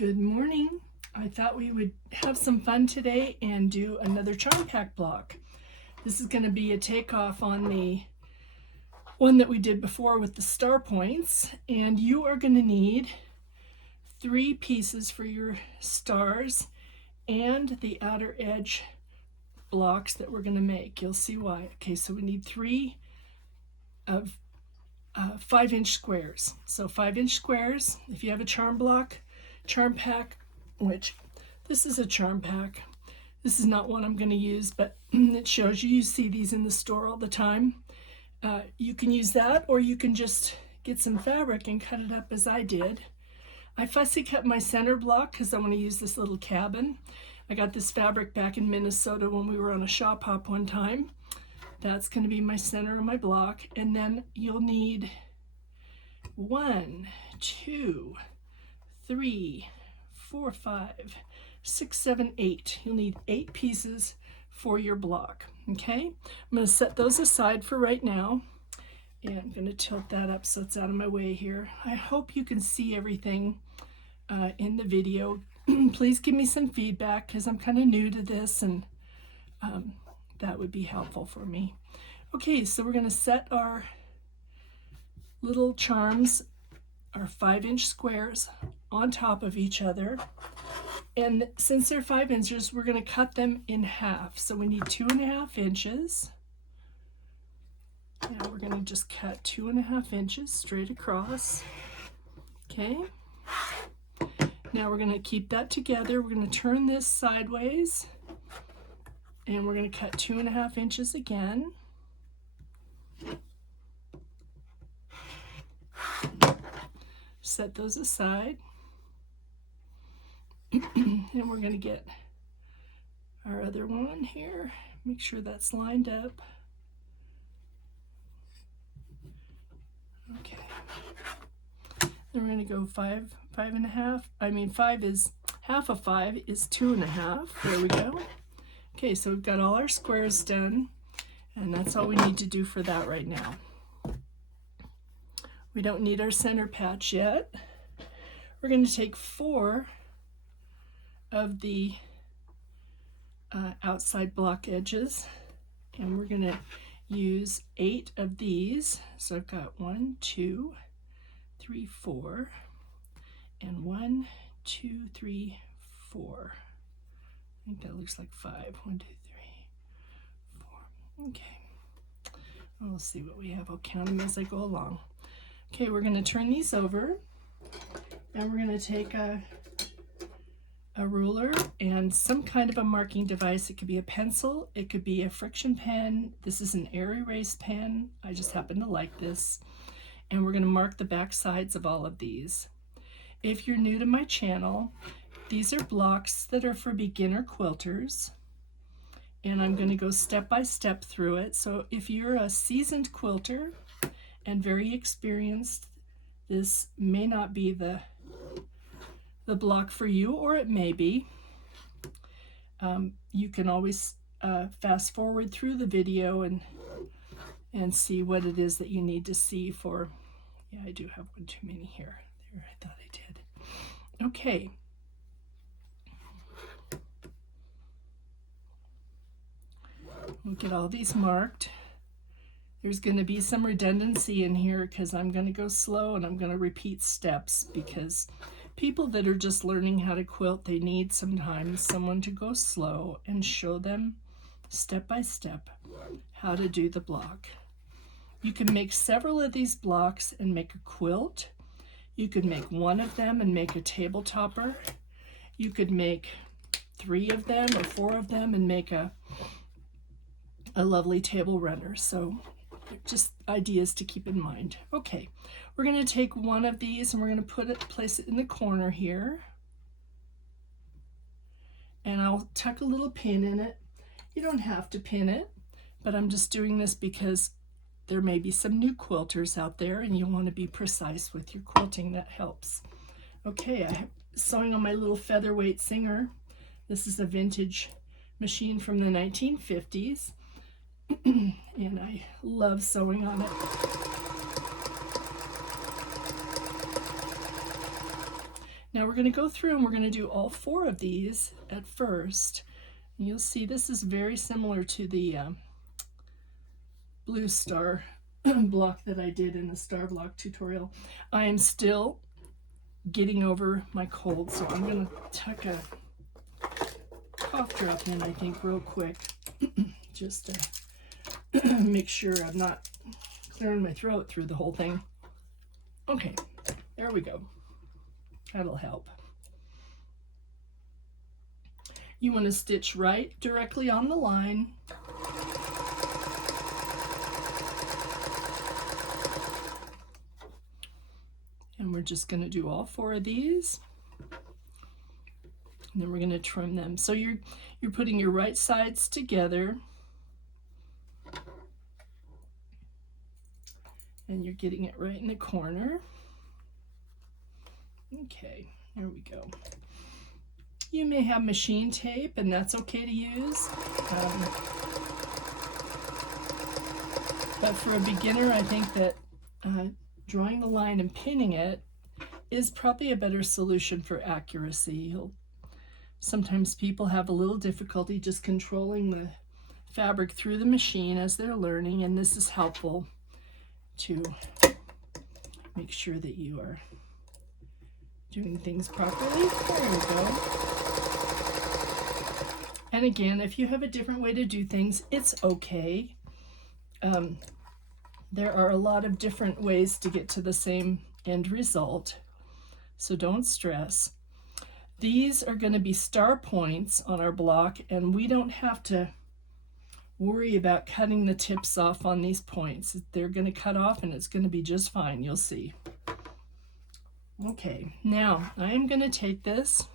Good morning. I thought we would have some fun today and do another charm pack block. This is going to be a takeoff on the one that we did before with the star points, and you are going to need 3 pieces for your stars and the outer edge blocks that we're going to make. You'll see why. Okay, so we need 3 of 5-inch squares. So 5-inch squares. If you have a charm pack, which this is a charm pack. This is not one I'm going to use, but it shows you. You see these in the store all the time. You can use that, or you can just get some fabric and cut it up as I did. I fussy cut my center block because I want to use this little cabin. I got this fabric back in Minnesota when we were on a shop hop one time. That's going to be my center of my block. And then you'll need 1, 2, 3, 4, 5, 6, 7, 8. You'll need 8 pieces for your block. Okay, I'm going to set those aside for right now, and I'm going to tilt that up so it's out of my way here. I hope you can see everything in the video. Please give me some feedback because I'm kind of new to this, and that would be helpful for me. Okay, so we're going to set our little charms, our 5-inch squares, on top of each other. And since they're 5 inches, we're going to cut them in half. So we need 2.5 inches. Now we're going to just cut 2.5 inches straight across. Okay. Now we're going to keep that together. We're going to turn this sideways, and we're going to cut 2.5 inches again. Set those aside. And we're going to get our other one here. Make sure that's lined up. Okay. Then we're going to go 5 1/2. I mean, 5 is half of 5 is 2.5. There we go. Okay, so we've got all our squares done, and that's all we need to do for that right now. We don't need our center patch yet. We're going to take 4 of the outside block edges, and we're going to use 8 of these. So I've got 1, 2, 3, 4, and 1, 2, 3, 4. I think that looks like 5. 1, 2, 3, 4. Okay. We'll see what we have. I'll count them as I go along. Okay, we're going to turn these over, and we're going to take a ruler and some kind of a marking device. It could be a pencil, it could be a friction pen. This is an air erase pen. I just happen to like this. And we're going to mark the back sides of all of these. If you're new to my channel, these are blocks that are for beginner quilters, and I'm going to go step by step through it. So if you're a seasoned quilter and very experienced, this may not be the block for you, or it may be. You can always fast forward through the video and see what it is that you need to see for. Yeah, I do have one too many here. There, I thought I did. Okay. We'll get all these marked. There's going to be some redundancy in here because I'm going to go slow and I'm going to repeat steps, because people that are just learning how to quilt, they need sometimes someone to go slow and show them step by step how to do the block. You can make several of these blocks and make a quilt. You could make one of them and make a table topper. You could make 3 of them or 4 of them and make a lovely table runner. So just ideas to keep in mind. Okay, we're going to take one of these and we're going to place it in the corner here. And I'll tuck a little pin in it. You don't have to pin it, but I'm just doing this because there may be some new quilters out there and you want to be precise with your quilting. That helps. Okay, I'm sewing on my little featherweight Singer. This is a vintage machine from the 1950s. And I love sewing on it. Now we're going to go through and we're going to do all 4 of these at first. And you'll see this is very similar to the blue star block that I did in the star block tutorial. I am still getting over my cold, so I'm going to tuck a cough drop in, I think, real quick, just to make sure I'm not clearing my throat through the whole thing. Okay, there we go. That'll help. You want to stitch right directly on the line. And we're just going to do all 4 of these. And then we're going to trim them. So you're putting your right sides together. And you're getting it right in the corner. Okay, there we go. You may have machine tape, and that's okay to use. But for a beginner, I think that drawing the line and pinning it is probably a better solution for accuracy. Sometimes people have a little difficulty just controlling the fabric through the machine as they're learning, and this is helpful to make sure that you are doing things properly. There we go. And again, if you have a different way to do things, it's okay. There are a lot of different ways to get to the same end result, so don't stress. These are going to be star points on our block, and we don't have to worry about cutting the tips off on these points. They're going to cut off and it's going to be just fine. You'll see. Okay, now I am going to take this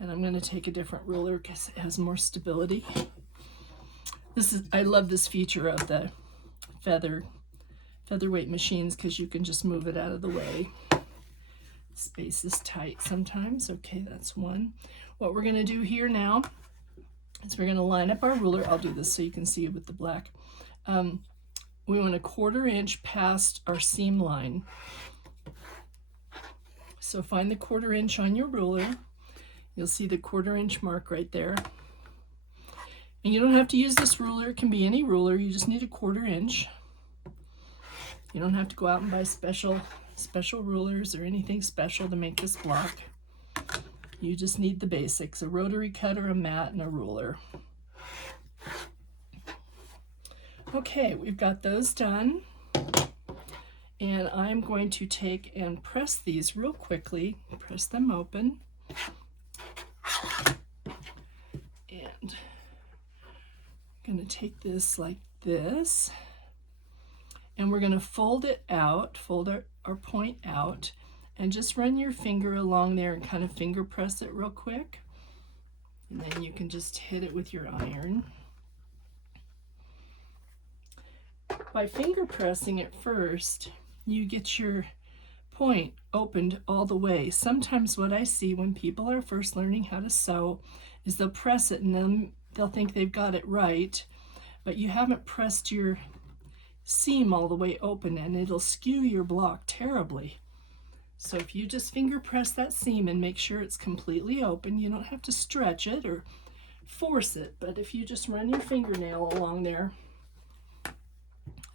and I'm going to take a different ruler because it has more stability. I love this feature of the featherweight machines because you can just move it out of the way. Space is tight sometimes. Okay, that's one. What we're going to do here now is we're going to line up our ruler. I'll do this so you can see it with the black. We want a 1/4 inch past our seam line. So find the 1/4 inch on your ruler. You'll see the 1/4 inch mark right there. And you don't have to use this ruler. It can be any ruler. You just need a 1/4 inch. You don't have to go out and buy special rulers or anything special to make this block. You just need the basics, a rotary cutter, a mat, and a ruler. Okay, we've got those done. And I'm going to take and press these real quickly, press them open. And I'm going to take this like this. And we're going to fold it out, fold our point out, and just run your finger along there and kind of finger press it real quick. And then you can just hit it with your iron. By finger pressing it first, you get your point opened all the way. Sometimes what I see when people are first learning how to sew is they'll press it and then they'll think they've got it right, but you haven't pressed your seam all the way open and it'll skew your block terribly. So if you just finger press that seam and make sure it's completely open, you don't have to stretch it or force it, but if you just run your fingernail along there,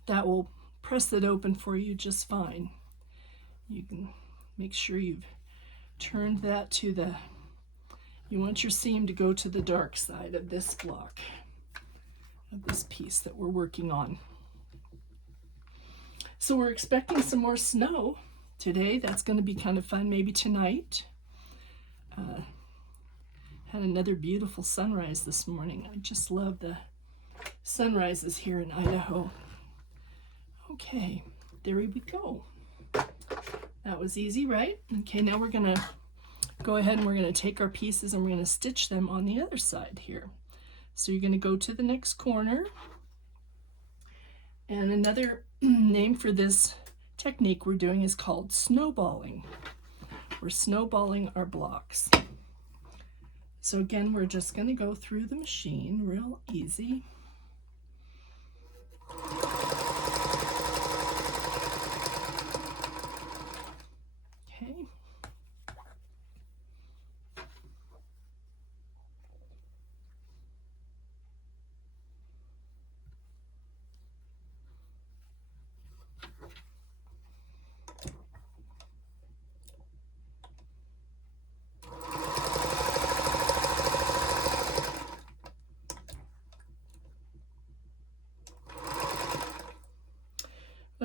that will press it open for you just fine. You can make sure you've turned that to the, you want your seam to go to the dark side of this block, of this piece that we're working on. So we're expecting some more snow today. That's going to be kind of fun, maybe tonight. Had another beautiful sunrise this morning. I just love the sunrises here in Idaho. Okay, there we go. That was easy, right? Okay, now we're going to go ahead and we're going to take our pieces and we're going to stitch them on the other side here. So you're going to go to the next corner. And another name for this technique we're doing is called snowballing. We're snowballing our blocks. So again, we're just going to go through the machine real easy. Okay.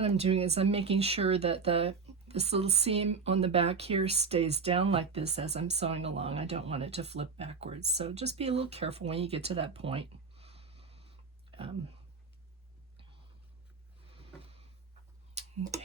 I'm doing is I'm making sure that this little seam on the back here stays down like this as I'm sewing along. I don't want it to flip backwards, so just be a little careful when you get to that point. Okay.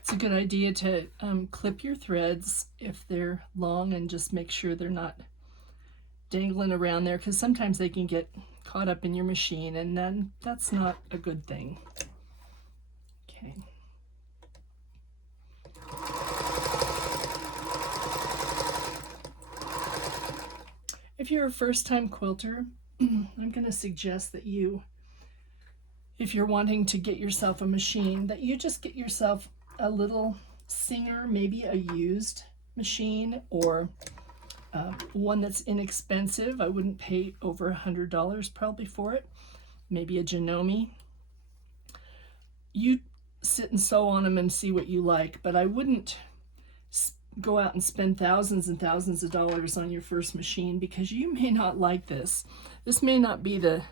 It's a good idea to clip your threads if they're long and just make sure they're not dangling around there, because sometimes they can get caught up in your machine and then that's not a good thing. Okay. If you're a first-time quilter, I'm going to suggest that you, if you're wanting to get yourself a machine, that you just get yourself a little Singer, maybe a used machine, or one that's inexpensive. I wouldn't pay over $100 probably for it. Maybe a Janome. You sit and sew on them and see what you like, but I wouldn't go out and spend thousands and thousands of dollars on your first machine, because you may not like this. This may not be the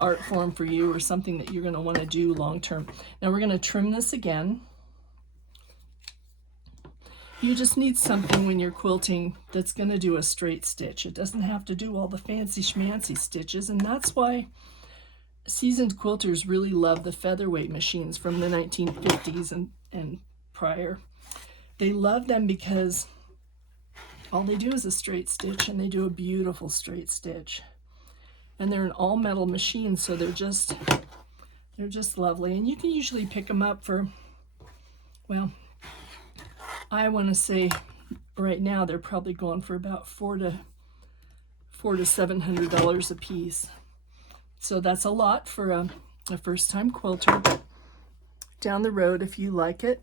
art form for you, or something that you're going to want to do long term. Now we're going to trim this again. You just need something when you're quilting that's going to do a straight stitch. It doesn't have to do all the fancy schmancy stitches, and that's why seasoned quilters really love the featherweight machines from the 1950s and prior. They love them because all they do is a straight stitch, and they do a beautiful straight stitch. And they're an all metal machine, so they're just lovely. And you can usually pick them up for, well, I want to say right now they're probably going for about $400 to $700 a piece. So that's a lot for a first-time quilter, but down the road, if you like it,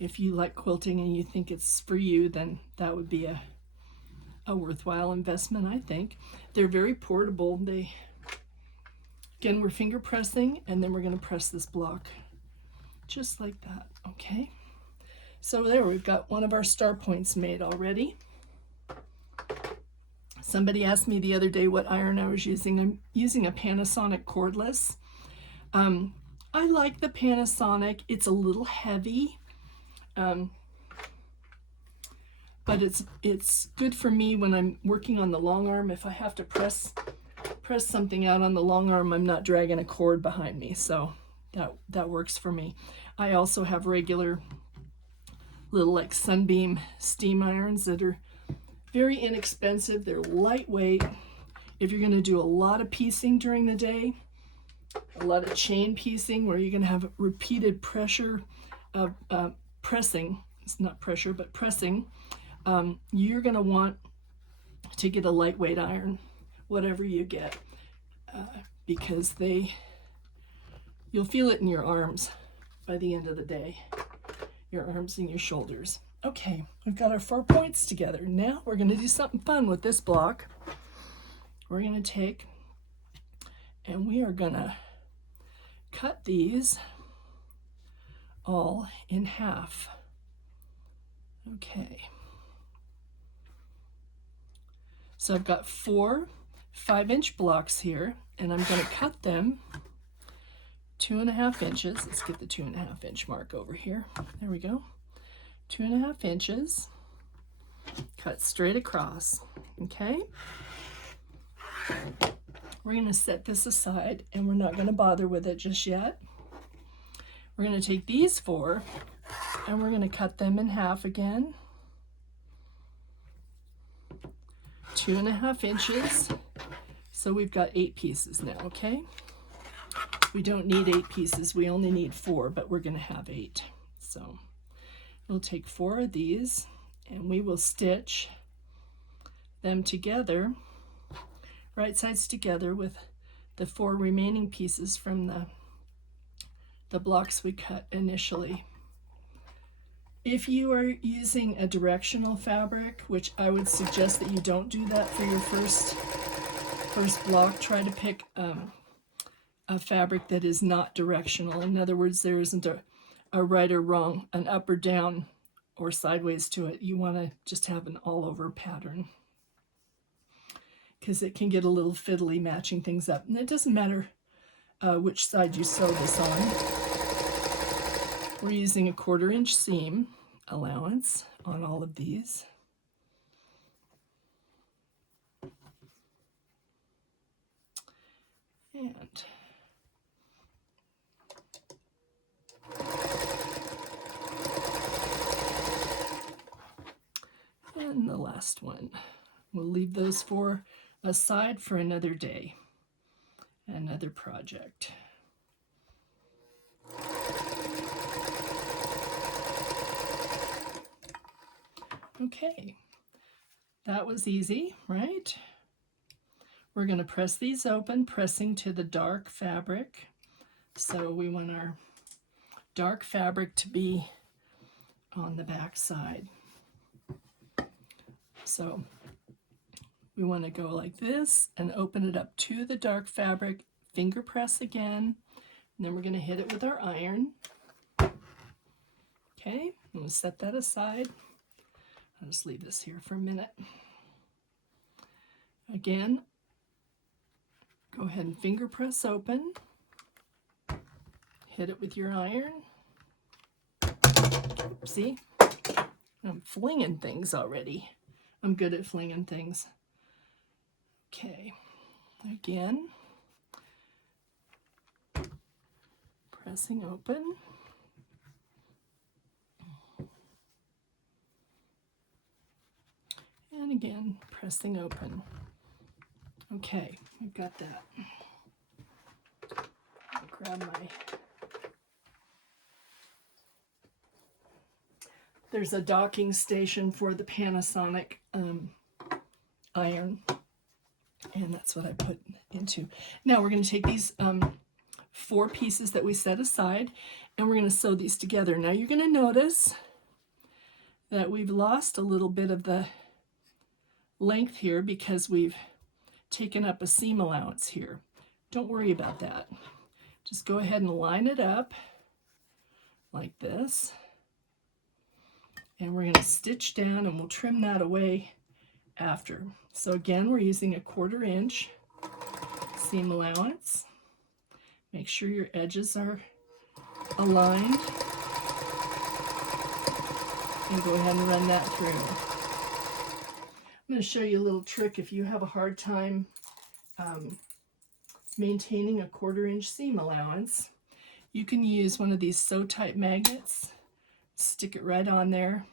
if you like quilting and you think it's for you, then that would be a worthwhile investment, I think. They're very portable. Again, we're finger pressing, and then we're going to press this block just like that. Okay. So there, we've got one of our star points made already. Somebody asked me the other day what iron I was using. I'm using a Panasonic cordless. I like the Panasonic. It's a little heavy, but it's good for me when I'm working on the long arm. If I have to press something out on the long arm, I'm not dragging a cord behind me, so that works for me. I also have regular little like Sunbeam steam irons that are very inexpensive. They're lightweight. If you're going to do a lot of piecing during the day, a lot of chain piecing where you're going to have repeated pressure of pressing, it's not pressure but pressing, you're going to want to get a lightweight iron, whatever you get, because you'll feel it in your arms by the end of the day. Your arms and your shoulders. Okay, we've got our 4 points together. Now we're going to do something fun with this block. We're going to take and we are going to cut these all in half. Okay. So I've got 4 5-inch blocks here, and I'm going to cut them 2.5 inches. Let's get the 2.5 inch mark over here. There we go. 2.5 inches. Cut straight across. Okay. We're going to set this aside, and we're not going to bother with it just yet. We're going to take these 4, and we're going to cut them in half again. 2.5 inches. So we've got 8 pieces now, okay? We don't need 8 pieces, we only need 4, but we're going to have 8. So we'll take 4 of these, and we will stitch them together, right sides together, with the 4 remaining pieces from the blocks we cut initially. If you are using a directional fabric, which I would suggest that you don't do that for your first block, try to pick a fabric that is not directional. In other words, there isn't a right or wrong, an up or down or sideways to it. You want to just have an all-over pattern because it can get a little fiddly matching things up. And it doesn't matter which side you sew this on. We're using a 1/4 inch seam allowance on all of these. And the last one. We'll leave those four aside for another day, another project. Okay, that was easy, right? We're going to press these open, pressing to the dark fabric. So we want our dark fabric to be on the back side. So we want to go like this and open it up to the dark fabric, finger press again, and then we're going to hit it with our iron. Okay, I'm going to set that aside. I'll just leave this here for a minute. Again, go ahead and finger press open. Hit it with your iron. See? I'm flinging things already. I'm good at flinging things. Okay, again, pressing open. And again, pressing open. Okay, we've got that. I'll grab my... There's a docking station for the Panasonic iron, and that's what I put into. Now we're going to take these 4 pieces that we set aside, and we're going to sew these together. Now you're going to notice that we've lost a little bit of the length here because we've taken up a seam allowance here. Don't worry about that. Just go ahead and line it up like this. And we're going to stitch down, and we'll trim that away after. So again, we're using a 1/4 inch seam allowance. Make sure your edges are aligned. And go ahead and run that through. I'm going to show you a little trick if you have a hard time maintaining a 1/4 inch seam allowance. You can use one of these sew type magnets. Stick it right on there,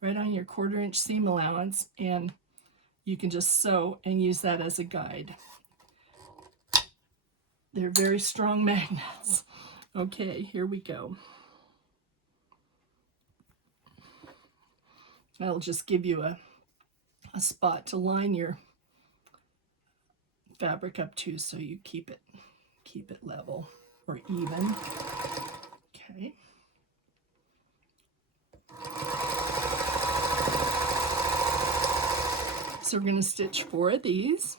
right on your 1/4 inch seam allowance, and you can just sew and use that as a guide. They're very strong magnets. Okay, here we go. That'll just give you a spot to line your fabric up to, so you keep it level or even. Okay. So we're going to stitch 4 of these.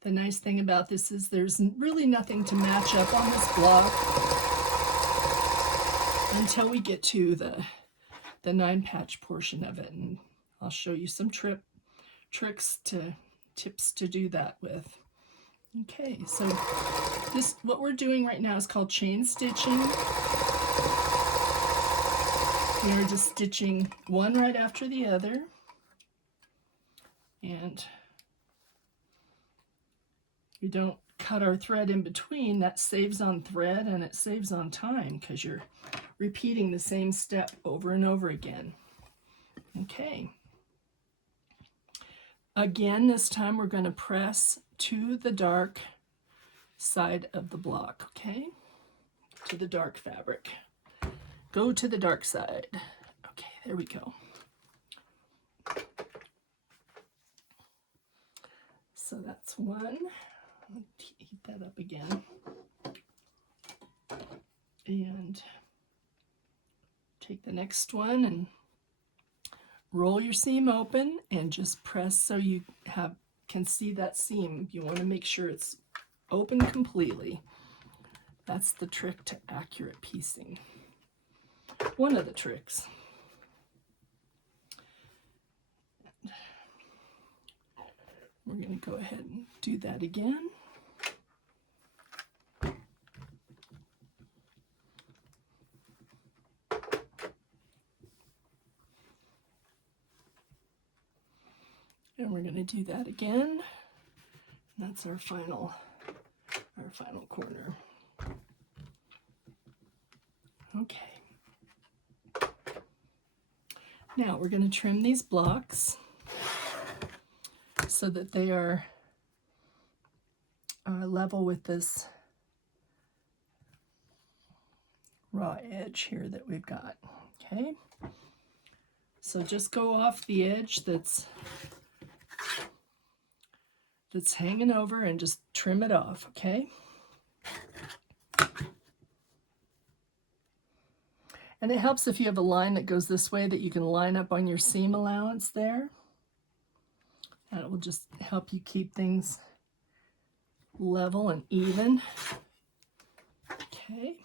The nice thing about this is there's really nothing to match up on this block until we get to the 9-patch portion of it, and I'll show you some tips to do that with. Okay, so what we're doing right now is called chain stitching. We are just stitching one right after the other, and we don't cut our thread in between. That saves on thread and it saves on time because you're repeating the same step over and over again. Okay. Again, this time we're going to press to the dark side of the block, okay? To the dark fabric. Go to the dark side. Okay, there we go. So that's one. I'll heat that up again. And take the next one and roll your seam open and just press so you can see that seam. You want to make sure it's open completely. That's the trick to accurate piecing. One of the tricks. We're going to go ahead and do that again. And we're going to do that again. That's our final corner. Okay. Now we're going to trim these blocks so that they are level with this raw edge here that we've got. Okay. So just go off the edge that's hanging over and just trim it off, okay? And it helps if you have a line that goes this way that you can line up on your seam allowance there. That will just help you keep things level and even. Okay.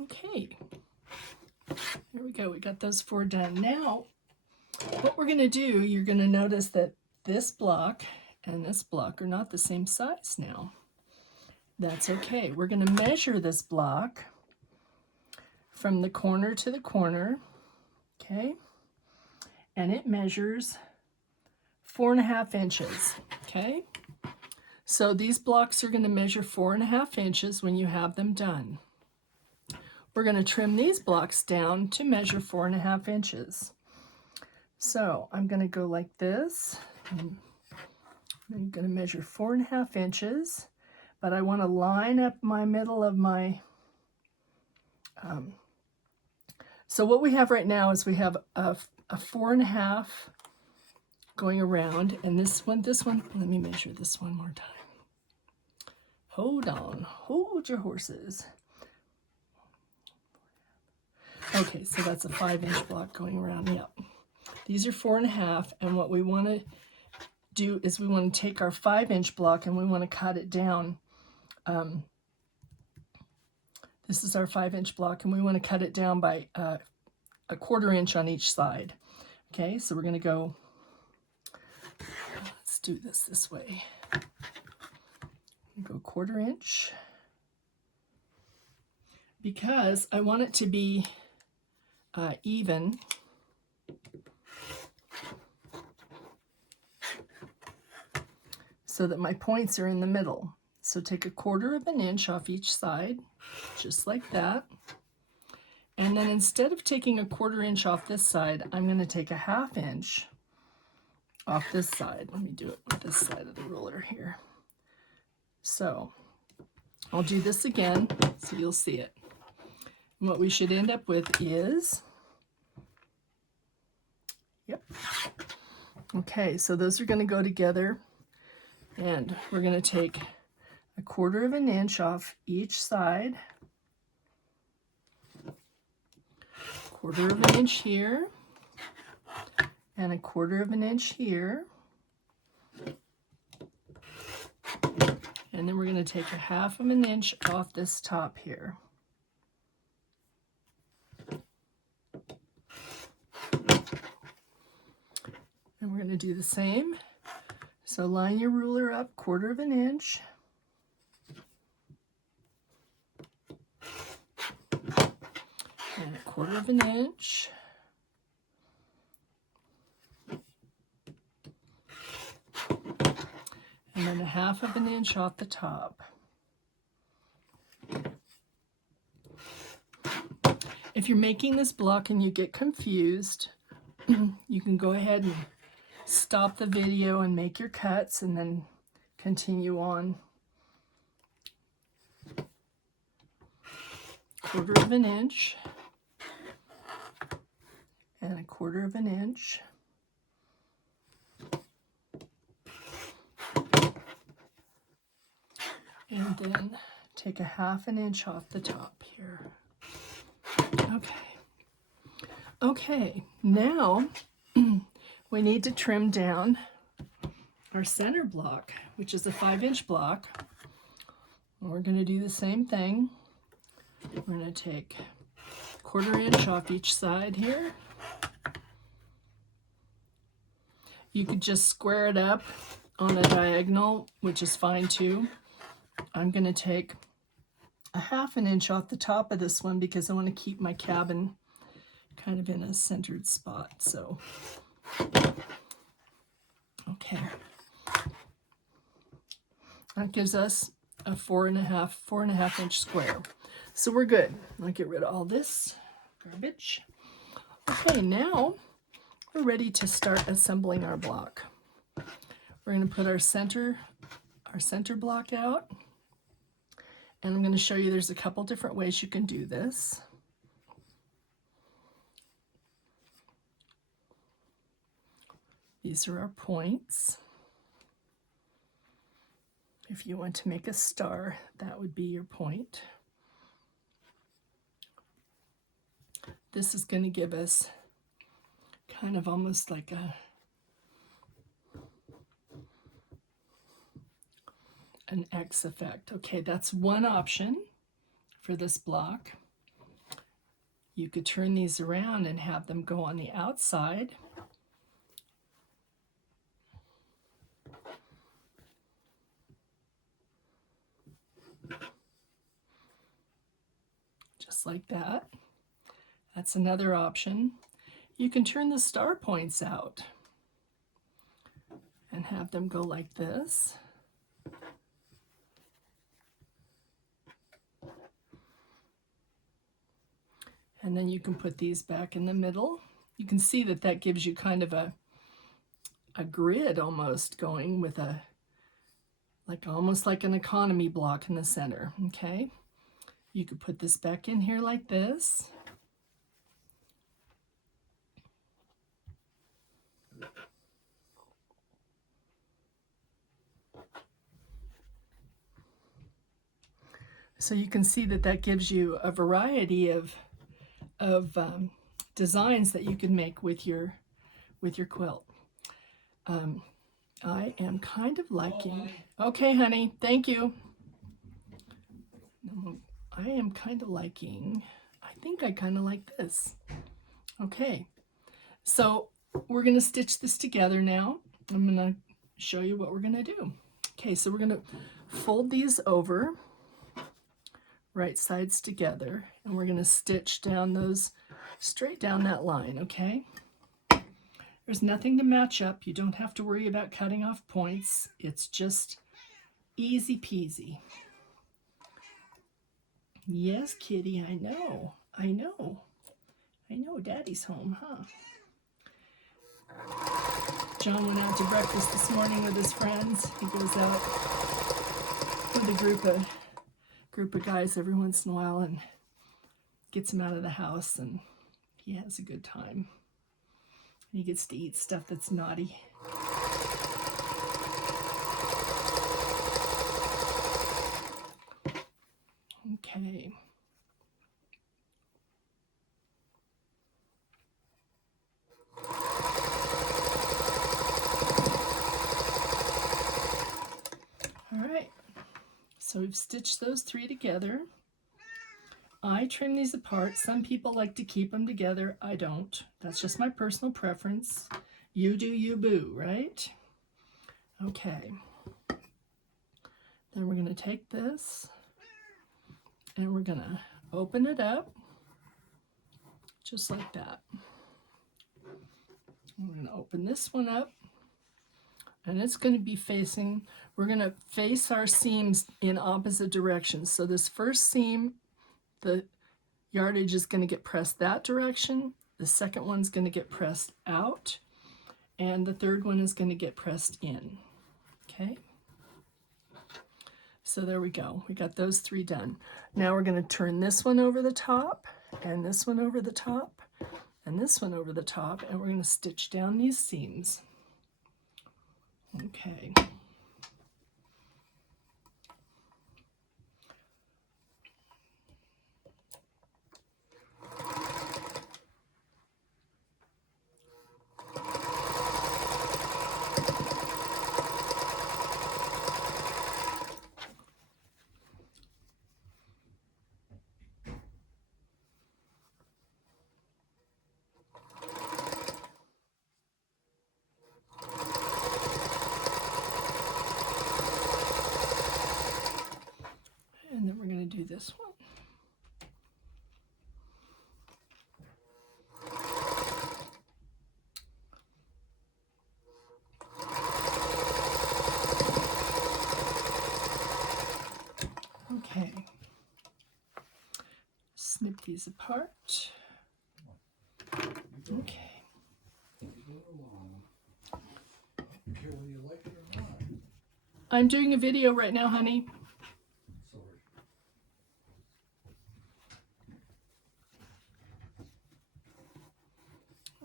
Okay, there we go. We got those 4 done. Now, what we're going to do, you're going to notice that this block and this block are not the same size now. That's okay. We're going to measure this block from the corner to the corner, okay? And it measures 4.5 inches, okay? So these blocks are going to measure 4.5 inches when you have them done. We're going to trim these blocks down to measure 4.5 inches. So I'm going to go like this. I'm going to measure 4.5 inches, but I want to line up my middle of my, so what we have right now is we have a 4.5 going around, and this one, let me measure this one more time. Hold on, hold your horses. Okay, so that's a 5-inch block going around. Yep. These are 4.5, and what we want to do is we want to take our 5-inch block and we want to cut it down. This is our 5-inch block, and we want to cut it down by a 1/4 inch on each side. Okay, so we're going to go, let's do this way. Go 1/4 inch, because I want it to be even. So that my points are in the middle. So take a 1/4 inch off each side, just like that. And then instead of taking a 1/4 inch off this side, I'm going to take a 1/2 inch off this side. Let me do it with this side of the ruler here. So I'll do this again so you'll see it. And what we should end up with is, yep. Okay, so those are going to go together, and we're going to take a 1/4 inch off each side, 1/4 inch here, and a 1/4 inch here. And then we're going to take a 1/2 inch off this top here. And we're going to do the same. So line your ruler up 1/4 inch. And a 1/4 inch. And then a 1/2 inch off the top. If you're making this block and you get confused, you can go ahead and stop the video and make your cuts and then continue on. 1/4 of an inch and 1/4 of an inch. And then take 1/2 an inch off the top here. Okay, now we need to trim down our center block, which is a 5-inch block. And we're going to do the same thing. We're going to take 1/4 inch off each side here. You could just square it up on a diagonal, which is fine too. I'm going to take 1/2 an inch off the top of this one because I want to keep my cabin kind of in a centered spot. So, okay. That gives us a 4.5 inch square. So we're good. I'll get rid of all this garbage. Okay, now we're ready to start assembling our block. We're going to put our center block out. And I'm going to show you there's a couple different ways you can do this. These are our points. If you want to make a star, that would be your point. This is going to give us kind of almost like an X effect. Okay, that's one option for this block. You could turn these around and have them go on the outside. Just like that. That's another option. You can turn the star points out and have them go like this. And then you can put these back in the middle. You can see that that gives you kind of a grid almost going with almost like an economy block in the center, okay? You could put this back in here like this. So you can see that that gives you a variety of designs that you can make with your quilt. I am kind of liking. Okay, honey, thank you. I am kind of liking. I think I kind of like this. Okay, so we're going to stitch this together now. I'm going to show you what we're going to do. Okay, so we're going to fold these over, right sides together, and we're going to stitch down those straight down that line, okay? There's nothing to match up. You don't have to worry about cutting off points. It's just easy peasy. Yes, kitty, I know. I know. I know Daddy's home, huh? John went out to breakfast this morning with his friends. He goes out with a group of guys every once in a while and gets them out of the house, and he has a good time. He gets to eat stuff that's naughty. Okay. All right. So we've stitched those 3 together. I trim these apart. Some people like to keep them together. I don't. That's just my personal preference. You do you, boo, right? Okay. Then we're going to take this and we're going to open it up just like that. We're going to open this one up, and it's going to be facing, we're going to face our seams in opposite directions. So this first seam, the yardage is going to get pressed that direction. The second one's going to get pressed out. and the third one is going to get pressed in. Okay, so there we go. We got those 3 done. Now we're going to turn this one over the top, and this one over the top, and this one over the top, and we're going to stitch down these seams. Okay. And then we're going to do this one. Okay. Snip these apart. Okay. I'm doing a video right now, honey.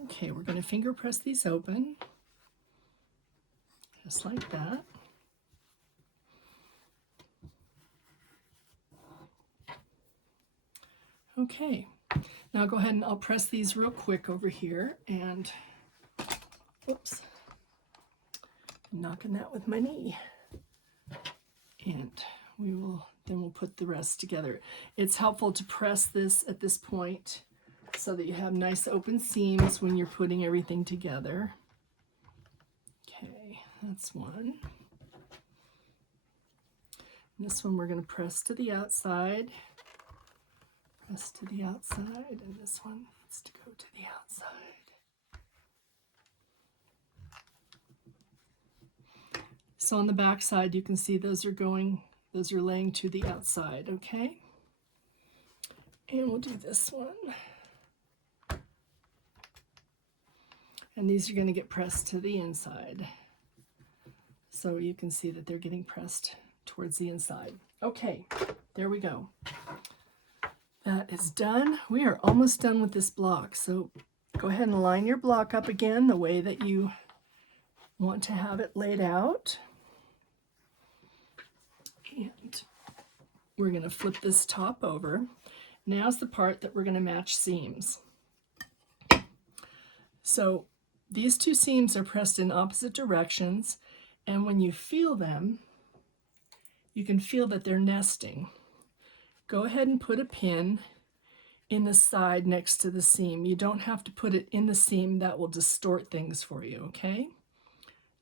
Okay, we're going to finger press these open, just like that. Okay, now go ahead and I'll press these real quick over here, and oops, I'm knocking that with my knee. And we'll put the rest together. It's helpful to press this at this point so that you have nice open seams when you're putting everything together. Okay, that's one. And this one we're going to press to the outside. Press to the outside, and this one needs to go to the outside. So on the back side, you can see those are laying to the outside, okay? And we'll do this one. And these are going to get pressed to the inside. So you can see that they're getting pressed towards the inside. Okay, there we go. That is done. We are almost done with this block. So go ahead and line your block up again the way that you want to have it laid out. And we're going to flip this top over. Now's the part that we're going to match seams. So these 2 seams are pressed in opposite directions, and when you feel them, you can feel that they're nesting. Go ahead and put a pin in the side next to the seam. You don't have to put it in the seam. That will distort things for you, okay?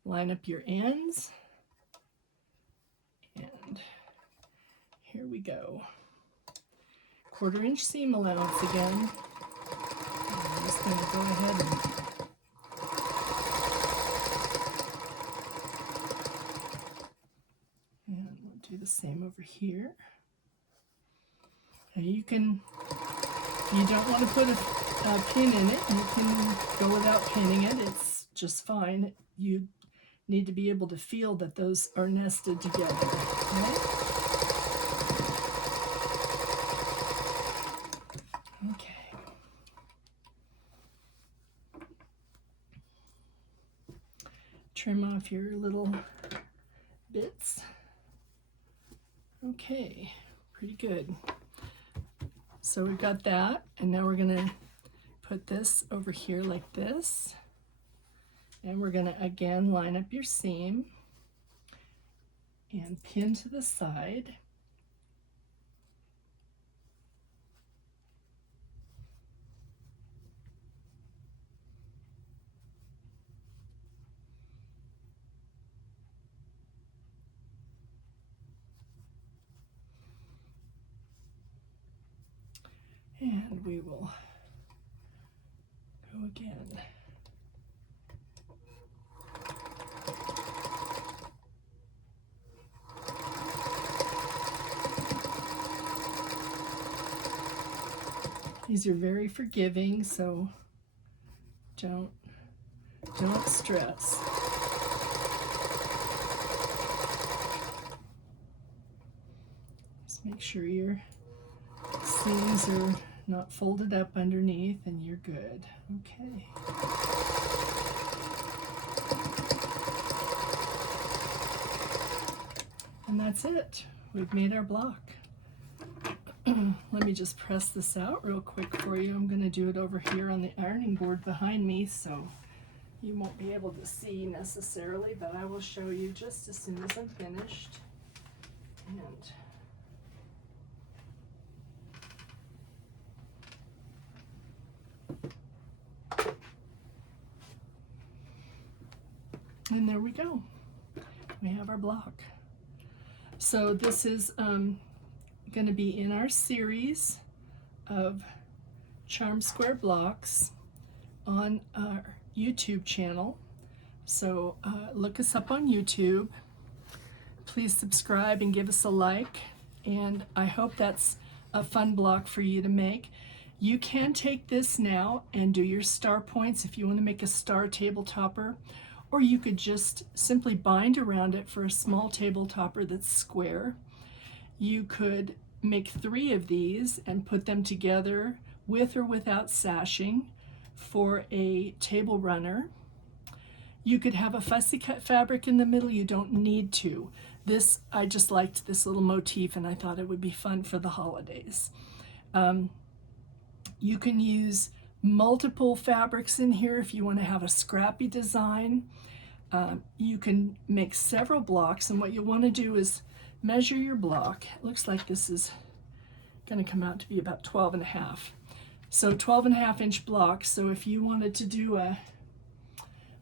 Line up your ends. And here we go. 1/4 inch seam allowance again. I'm just going to go ahead and we'll do the same over here. Now you don't want to put a pin in it, you can go without pinning it. It's just fine. You need to be able to feel that those are nested together. Okay. Trim off your little bits. Okay, pretty good. So we've got that, and now we're going to put this over here like this. And we're going to again line up your seam and pin to the side. And we will go again. These are very forgiving, so don't Don't stress. Just make sure your seams are not folded up underneath and you're good. Okay. And that's it. We've made our block. Let me just press this out real quick for you. I'm going to do it over here on the ironing board behind me, so you won't be able to see necessarily, but I will show you just as soon as I'm finished. And there we go. We have our block. So this is going to be in our series of charm square blocks on our YouTube channel. So look us up on YouTube. Please subscribe and give us a like. And I hope that's a fun block for you to make. You can take this now and do your star points if you want to make a star table topper, or you could just simply bind around it for a small table topper that's square. You could make 3 of these and put them together with or without sashing for a table runner. You could have a fussy cut fabric in the middle. You don't need to. This, I just liked this little motif and I thought it would be fun for the holidays. You can use multiple fabrics in here if you want to have a scrappy design. You can make several blocks, and what you want to do is measure your block. It looks like this is going to come out to be about 12.5. So 12.5-inch blocks. So if you wanted to do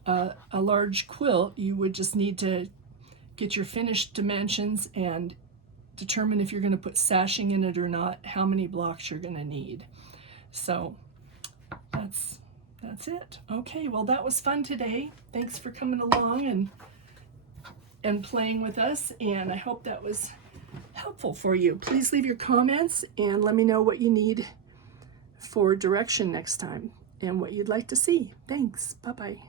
a large quilt, you would just need to get your finished dimensions and determine if you're going to put sashing in it or not, how many blocks you're going to need. So that's it. Okay, well, that was fun today. Thanks for coming along and playing with us, and I hope that was helpful for you. Please leave your comments and let me know what you need for direction next time and what you'd like to see. Thanks. Bye-bye.